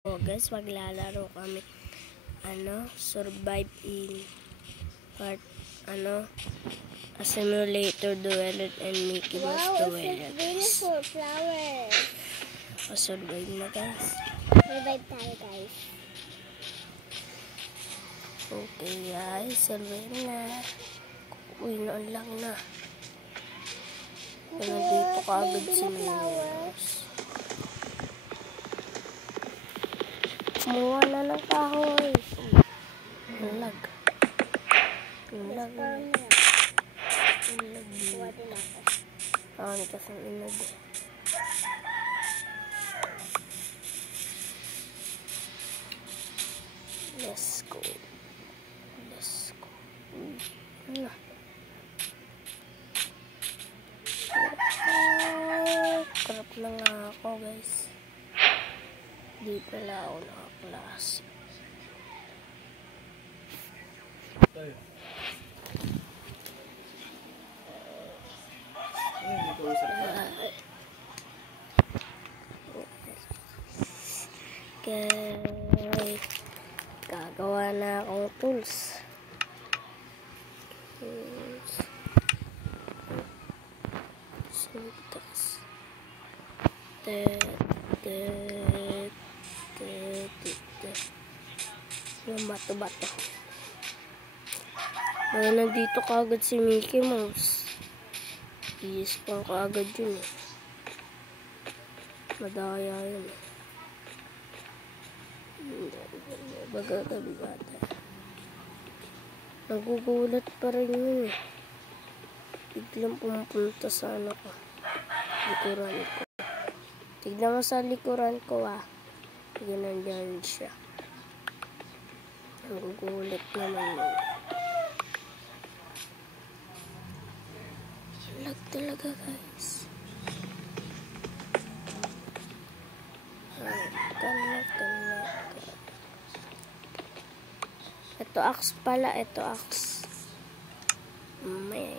Oh guys, maglalaro kami survive in part a simulator duel and Mickey Mouse duel. Beautiful flower. Survive na guys. Survive tayo guys. Okay guys, survive na. Uy, noon lang na. Nandito ka agad si Mouse. Kumuha na ng kahoy. Lag. Ini kasi inag. Let's go. Karap na nga ako guys. Di pala ako nakaklase. Okay. Gagawa na akong tools. Yung bato-bato. Dahil nandito kaagad si Mickey Mouse. I-spawn kaagad yun eh. Madaya yun eh. Bagagabi bata. Nagugulat pa rin yun eh. Biglang pumupunta sa likuran ko. Tignan mo sa likuran ko ah. Ginandyan siya. Nagugulat naman yun. Lag talaga guys. Ito axe pala. Ito axe. May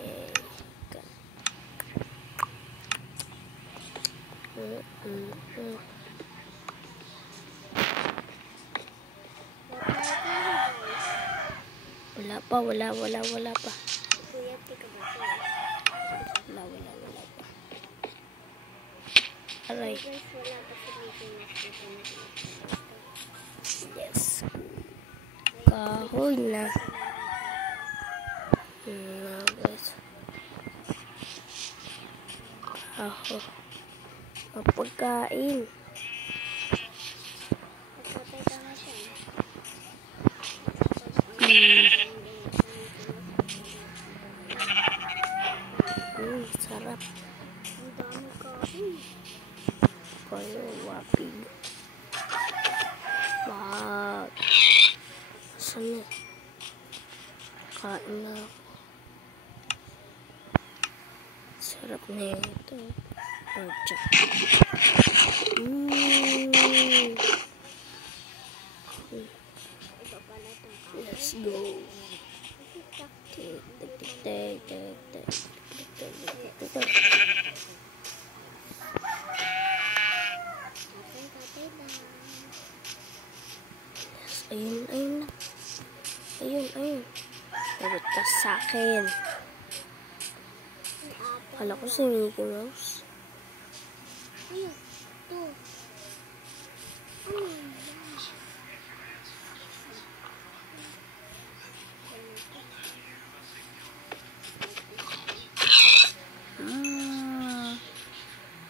wala pa. Wala pa. Aray. Yes. Kahoy na. Guys. Kahoy. Pagkain. Sarap. Ang dami kain. Kayo, wapig. Wow. Saan na? Kain na ako. Sarap na ito. Orchard. Let's go. Ayun. Dapat ka sa akin. Kala ko si Mickey Mouse. Ayun. Ito.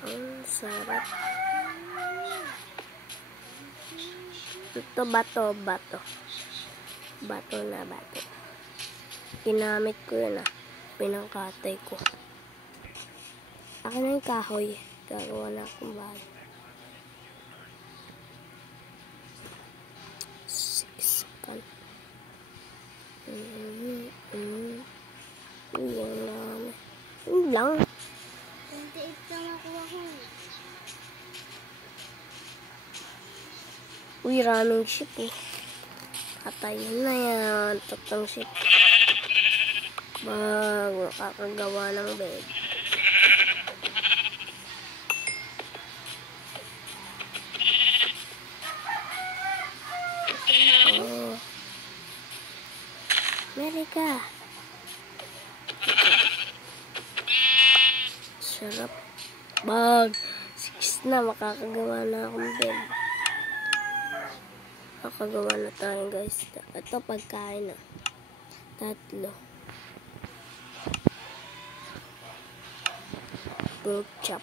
Ang sarap. Ito bato. Bato. Ginamit ko yun pinangkatay ko. Akin na yung kahoy. Gagawa na akong bahay. 6 kan. Yun lang. 28 lang nakuha ko. Uy, raming ship eh. Patayin na yan. Tatlong ship. Bago nakakagawa ng bed. Amerika. Sarap. Bag. 6 na. Makakagawa na akong bed. Makakagawa na tayo guys. Ito pagkain na. 3. Pork chop.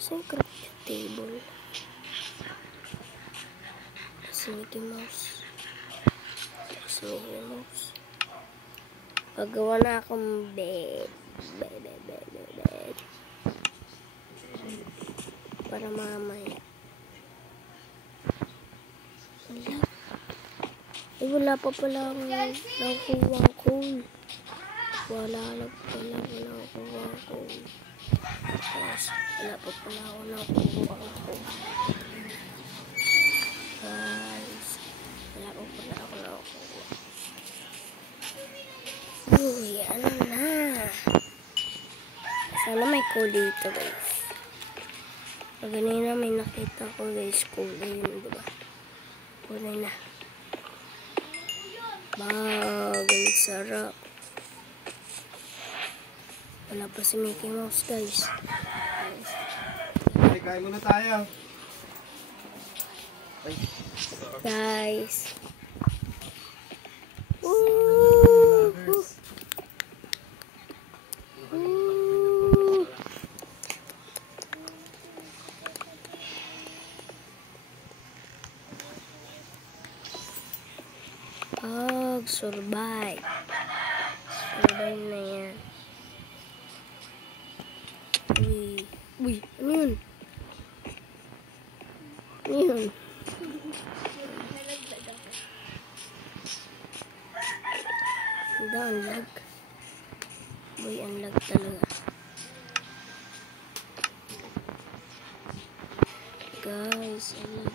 Saan yung crafting table? Kasi Mickey Mouse. Kasi Mickey Mouse. Pagawa na akong bed. Bed. Para mamaya. Wala pa pala akong nakukuha coal. Wala pa pala ako nakukuha coal. Guys, wala pa pala ako nakukuha. Uy, ano na? Sana may coal dito guys. Pag ganina may nakita ko guys, coal ayun, diba? Kulay na. Bag, ang sarap. Wala pa si Mickey Mouse guys. Ay, kain muna tayo. Ay. Guys. Woo! Survive. Survive na yan. Uy, ano yun? Ano yun? Ang lag. Uy, ang lag talaga. Guys, ang lag.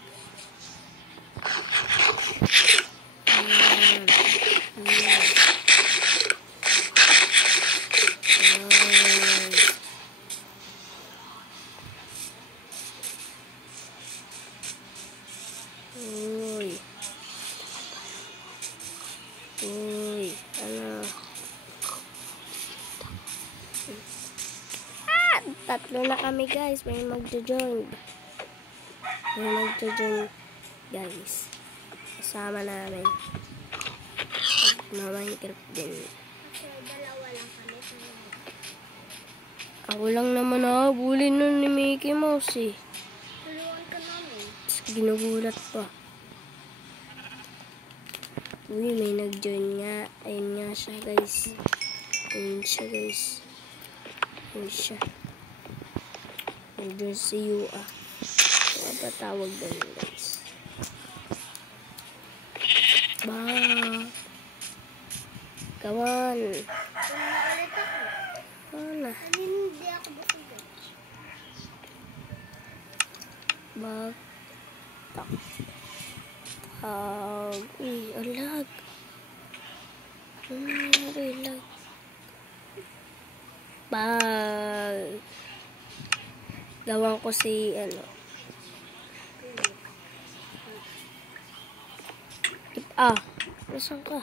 Uy, ano? Tatlo na kami guys. May magjo-join. Guys. Kasama namin. Minecraft din. Dalawa lang kami. Ako lang naman nakabulin nun ni Mickey Mouse eh. Tulungan ka namin. Tapos ginugulat pa. Uy, may nag-join nga. Ayun nga siya guys. Ayun siya. Nag-join si Yua. Ano ba tawag doon guys? Come on. Ulit ako. Ano? Hindi ako busog. Uy, alag. Ano nangyari, lag? Gawan ko si, nasan ka?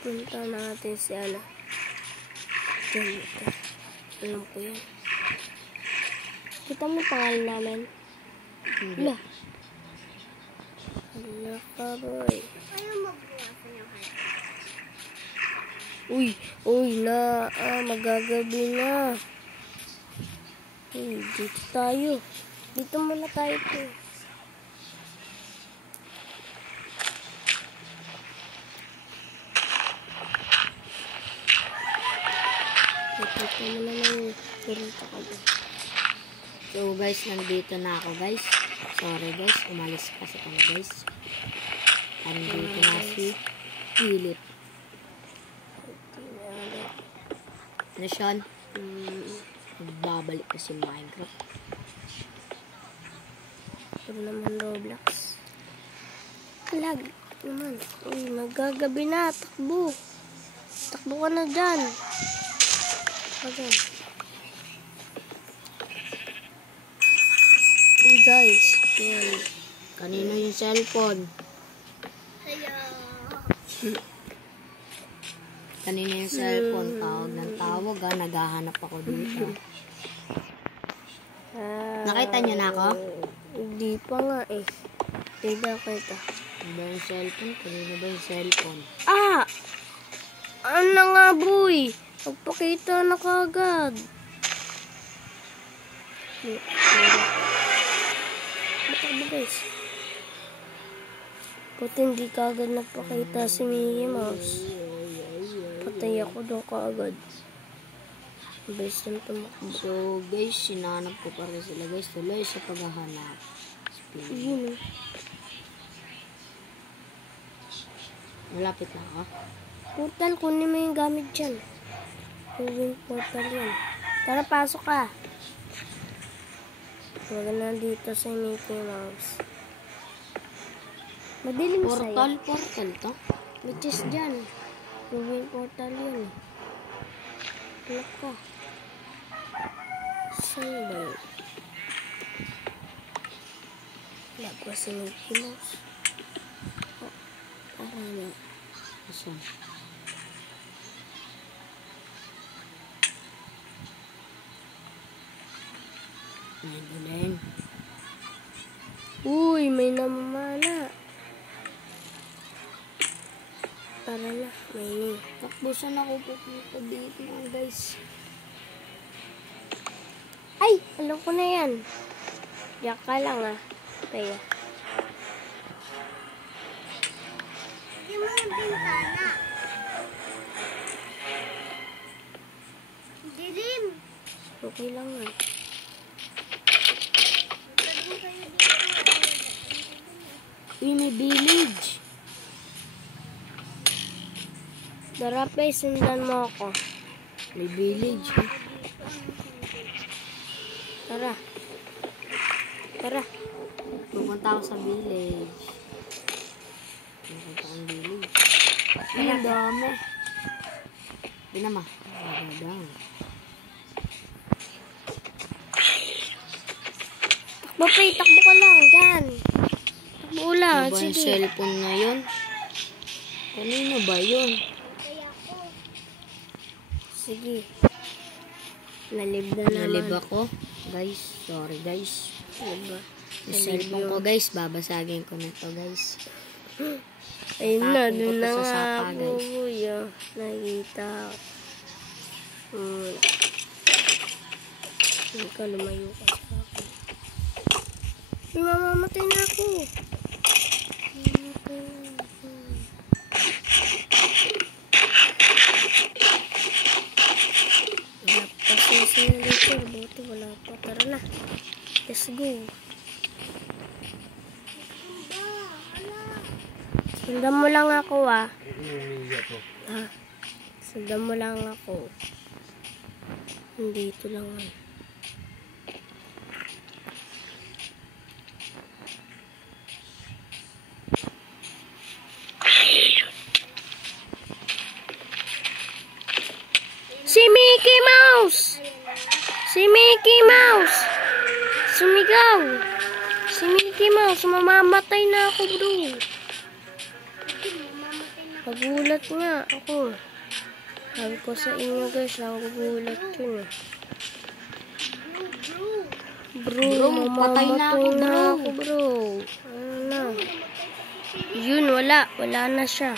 Punta natin si, Diyan ito. Alam ko yan. Kita mo pangalan namin? Wala. Wala ka, boy. Ayaw magbuwasan yung high. Magagabi na. Dito tayo. Dito muna tayo po. Dito muna lang. Pumunta ka ba? So guys, nandito na ako guys. Sorry guys, umalis kasi kami guys. Nandito na si Philip. Ano Sean? Babalik na si Minecraft. Ito naman Roblox. Lag naman. Uy, magagabi na. Takbo. Takbo ka na dyan. Ayan. Uy guys. Yan. Kanino yung cellphone? Kaya Kanina yung cellphone, tawag ng tawag naghahanap ako dito. Nakita niyo na ako? Hindi pa nga eh. Tignan kita. Ano ba yung cellphone? Kanina ba yung cellphone? Ah! Ano nga boy? Magpakita na kagad. Ba't guys? Ba't hindi kagad nagpakita si Mickey Mouse? Patay ako doon kagad. Bilis na tumakbo. So guys, sinanap ko pa rin sila guys. Tuloy sa paghahanap. Yun. Malapit na ako. Portal, kunin mo yung gamit dyan. Yung portal yan. Tara, pasok ka. Wag na dito sa Mickey Mouse. Madilim sa'yo. Portal to? Which is dyan. Yung portal yun eh. Tulak ka. Saan ba yun? Wala pa si Mickey Mouse. Oh, para na. Asan? May galing. Uy, may namamala. Tara na, may Takbusan ako pupunta dito mga guys. Ay! Alam ko na yan. Diyak ka lang ah. Kaya. Yung mga bintana. Dilim. Okay lang ah. Sabi kayo dito. Uy, may village. Tara pa, sundan mo ako. May village. Tara. Tara. Pupunta ako sa village. Pupunta akong village. Ay, ang dami. Binama. Down. Takbo pa, takbo ka lang. Diyan. Takbo lang. Ano ba yung Sige. cellphone na yun? Kanino ba yun? Sige. Nalib na naman. Nalib ako. Guys, sorry guys. Diba? Yung cellphone ko guys, babasagin ko na to guys. Ayun na, Tapon ko dun to na sa nga sapa, ako. guys. Kuya. Nakita. Ikaw, lumayo ka sa akin. Ay, mamamatay na ako. Mamamatay na ako. Wala pa siya simulator. Buti wala pa. Tara na. Let's go. Sundan mo lang ako ah. Sundan mo lang ako. Dito lang ah. Si Mickey Mouse! Si Mickey Mouse! Sumigaw! Si Mickey Mouse, mamamatay na ako bro. Nagulat nga ako. Sabi ko sa inyo guys, nagugulat yun eh. Bro, patay na ako, mamamatay na bro. ako bro. Ano na? Yun, wala. Wala na siya.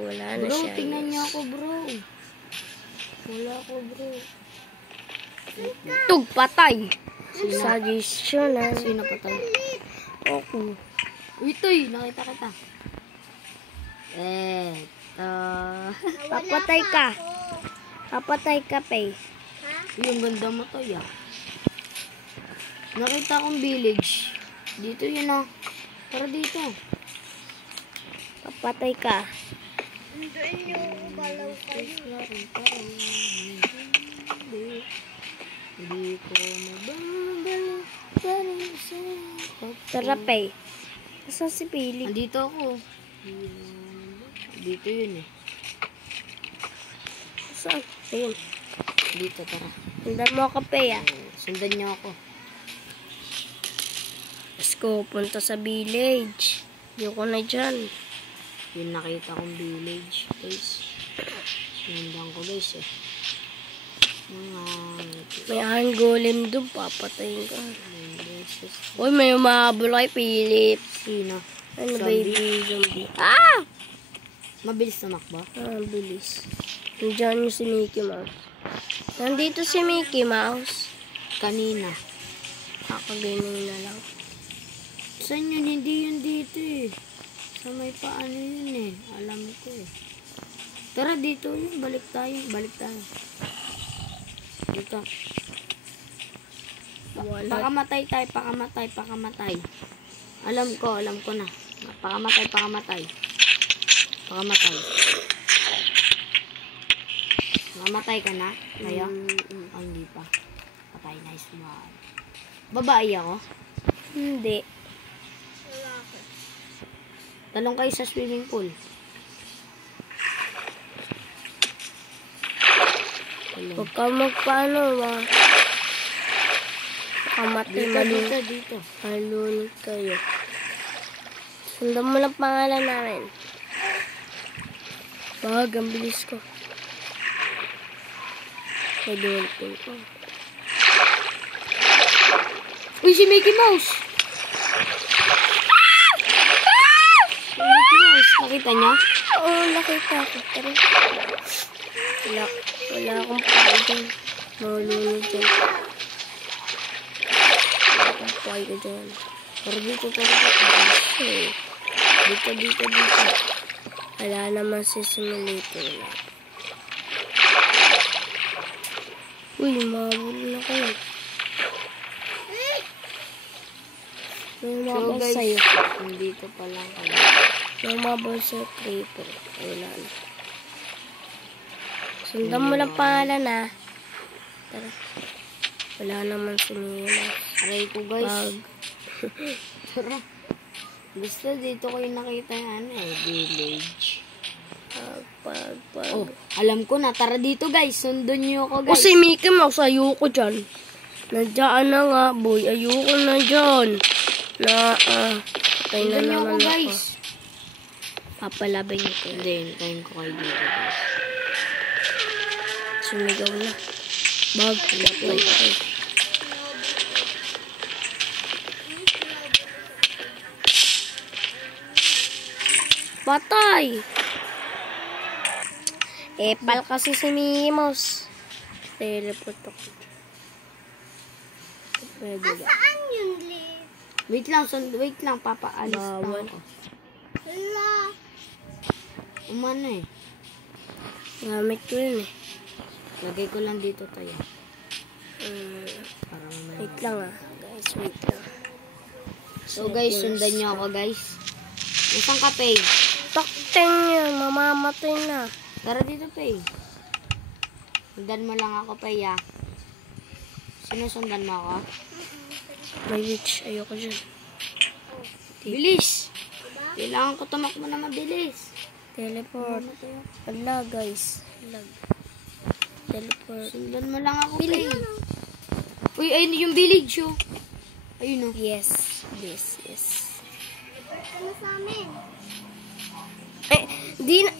Wala na Bro, siya. tingnan niyo ako bro. Wala ako bro. Tug, patay. Suggestion ah. Sino patay? Ako. Uy, Toy, nakita kita. Papatay ka. Papatay ka, Pay. Yung ganda mo Toy ah. Nakita akong village. Dito yun ah. Tara dito. Papatay ka. Doon yung balaw kayo. Hindi ko mababalik pa rin sa'yo. Tara, Pay. Nasaan si Pili? Andito ako. Dito yun eh. Saan? Ayun. Dito, tara. Sundan mo ako, Pay ah. Sundan niyo ako. Let's go. Punta sa village. Ayoko na dyan. Yung nakita kong village, guys. Sinundan ko, guys, eh. Mga... May iron golem doon, papatayin ka. beses. Uy, may umahabol kay Philip. Sino? Ano, Zombie? baby zombie. Ah! Mabilis tumakbo? Ah, bilis. Nandiyan yung si Mickey Mouse. Nandito si Mickey Mouse. Kanina. Kakaganyan na lang. Saan yun? Hindi yun dito, eh. Sa may paano yun, eh. Alam ko, eh. Tara, dito yun. Balik tayo. Balik tayo. Dito. Wala. Pakamatay tayo. Pakamatay. Pakamatay. Alam ko na. Pakamatay. Pakamatay. Pakamatay. Mamatay ka na? Kayo? Oh, hindi pa. Patay. Nice one. Babae ako? Hindi. Talong kayo sa swimming pool. Talong. Huwag ka magpaano, kamatay, Dito. malunod kayo. Sundan mo lang pangalan namin. Wag, ang bilis ko. May dolphin ko. Uy, si Mickey Mouse! Si Mickey Mouse, nakita niya? Oo, nakita ko. Pero, wala akong pay dyan. Malunod dyan. Wala akong pay ko dyan. Tara dito. Okay. Dito. Wala naman si simulator na. Uy, mabul na kayo. May So mabal guys, sa'yo. nandito pa lang kami. May mabal sa creeper. Wala na. Sundan mo lang pangalan na. Tara. Wala naman si Mila. Aray ko guys. Pag. Tara. Gusto dito ko yung nakita yan village. Pag. Oh, alam ko na. Tara dito guys. Sundon niyo ako O guys. si Mickey Mouse, ayoko dyan. Nandiyan na nga, boy. Ayoko na dyan. Patay na Sundon niyo ako naman ako. guys. Papalabay niyo ko. Hindi, hintayin ko kayo dito guys. Sumigaw na. Bag. Lapay. Patay! Epal kasi si Mickey Mouse. Teleport ako. Pwede ba? Saan yun, Liv? Wait lang, papaalis lang Bawal. ako. Hala. Umano eh. Gamit ko yun eh. Lagay ko lang dito tayo. Para mamaya. Wait lang guys. Wait lang. So guys, sundan niyo ako guys. Isang ka, Pay? Takteng yan. Mamamatay na. Tara dito, Pay. Sundan mo lang ako, Pay, ah. Sinusundan mo ako? May witch. Ayoko dyan. Bilis! Kailangan ko tumakbo na mabilis. Teleport. Wala guys. Lag. Teleport. Sundan mo lang ako, Pay. Uy, ayun yung village, oh. Ayun, oh. Yes. Report ka na sa amin. Di na.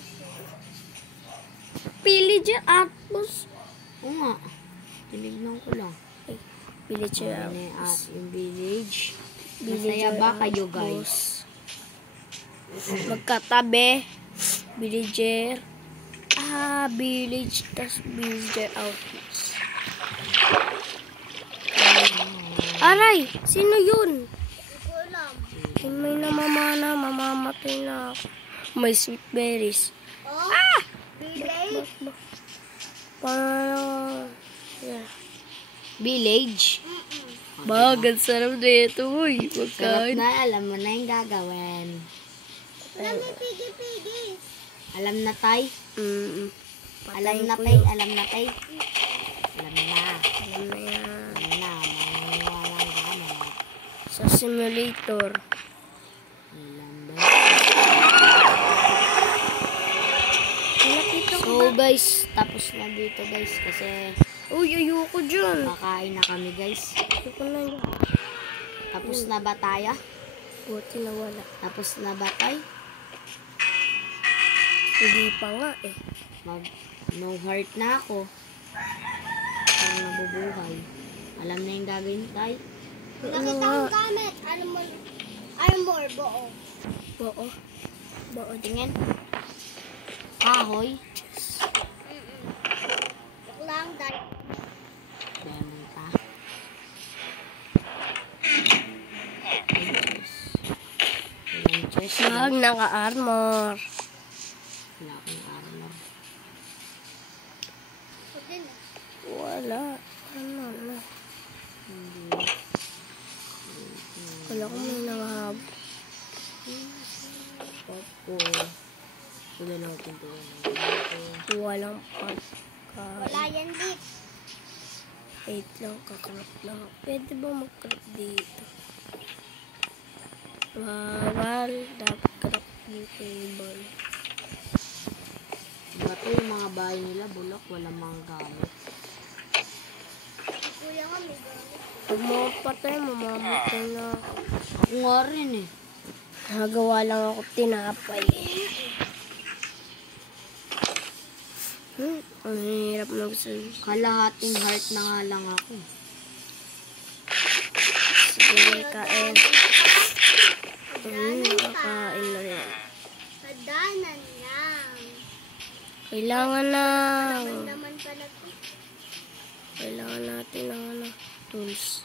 Pillager Outpost. Oo nga. Tinignan ko lang. Pillager Ayun, Outpost. yung village. Villager Masaya ba kayo, Outpost. guys? Magkatabi. Villager. Village. Tas Villager Outpost. Aray! Sino yun? Hindi ko alam. May namamana. Mamamatay na ako. May sweet berries. Oh? Village? Parang... Yeah. Village? Bagad sarap dito. Uy, Sarap magkain. na, alam mo na yung gagawin. Wala may pigi-pigi. Alam na, Tay? Alam Patayin na, ko Tay? yun. Alam na, Tay? Alam na. Alam na yan. Alam na, maniniwalang gamit. Sa simulator. Alam ba? Nakita ko So, guys, tapos na dito, guys, kasi Uy, ayoko dyan. kakain na kami, guys. Ayoko na yan. Tapos na ba tayo? Buti na wala. Tapos nabatay. Hindi pa nga eh. No heart na ako. Parang nabubuhay. Alam na yung gagawin tayo. Ano Nakita nga? kong gamit. Armor, buo. Oo. Baka Tingin. Kahoy. Lang, dahil. Diamond pa. Ilang chest. Wag, naka-armor. Wala akong armor. Wala. Ano na. Wala ko may nakahab. Opo. Wala na ako doon. Walang pagkain. Wala yan dit. 8 lang, kakrap lang. Pwede ba mag-crop dito? Bawal. Dapat crop yung table. Bato yung mga bahay nila, bulok, walang mga gamit. Kuya nga, may gamit. Pag mapatay, mamamatay na ako. Ako nga rin eh. Nagawa lang ako tinapay. Ang hirap magsabi. Kalahating heart na nga lang ako. Sige, kain. Kakain na rin. Padanan lang. Kailangan na. Naman pala to. Kailangan natin ng tools.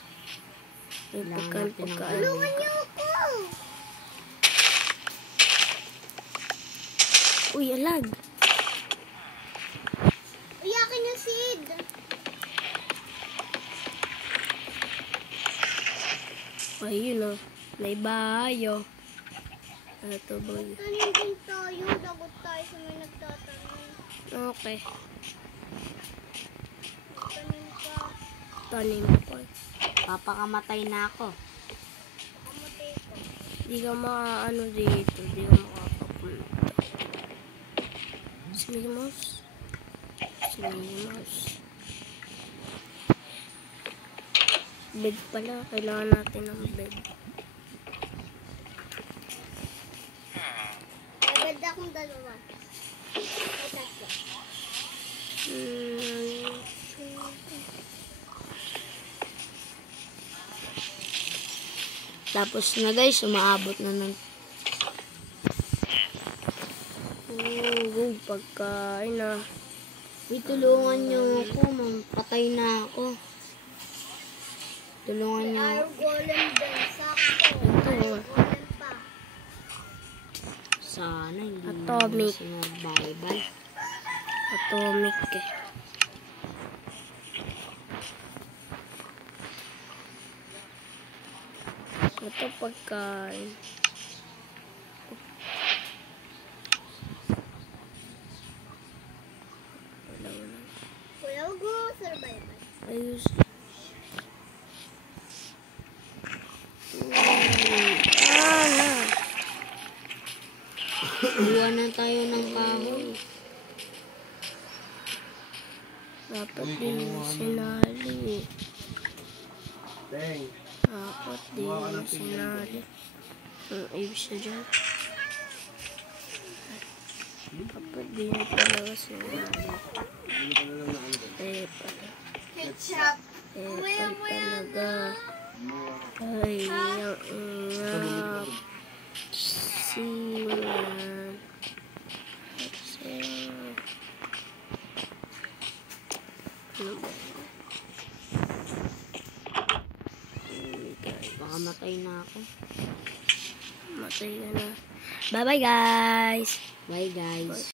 May Kailangan natin ng pagkain. Tulungan niyo ako. Uy, alag. Iyakin yung seed. Ayun o. May bahay o. Ano to boy? Tanim din tayo. Lagot tayo sa may nagtatanim. Okay. Tanim ka. Tanim ko. Papakamatay na ako. Amatay ko. Di ka makaano dito. Di ka makakapunta. Si Mickey Mouse. Si Mickey Mouse. Bed pala. Kailangan natin ng bed. Agad akong dalawa. Ay, tatlo. Tapos na guys, umaabot na ng Pagkain na. tulungan niyo ako, patay na ako. Tulungan niyo. Iron golem din. Sakto. Ito. Iron golem pa. Sana hindi Atomic. survival. Atomic eh. Ito pagkain. Kuya, huwag mo survival. Ayos. Na. Iwan na tayo ng kahoy. Dapat din sinali. Dapat din sinali. Ang ibig siya dyan. Dapat din talaga sinali. Pala. Ketchup. Pala talaga. Ay, ang ingap. Sinan. Ano ba? Baka matay na ako. Matay ka na. Bye-bye, guys! Bye guys.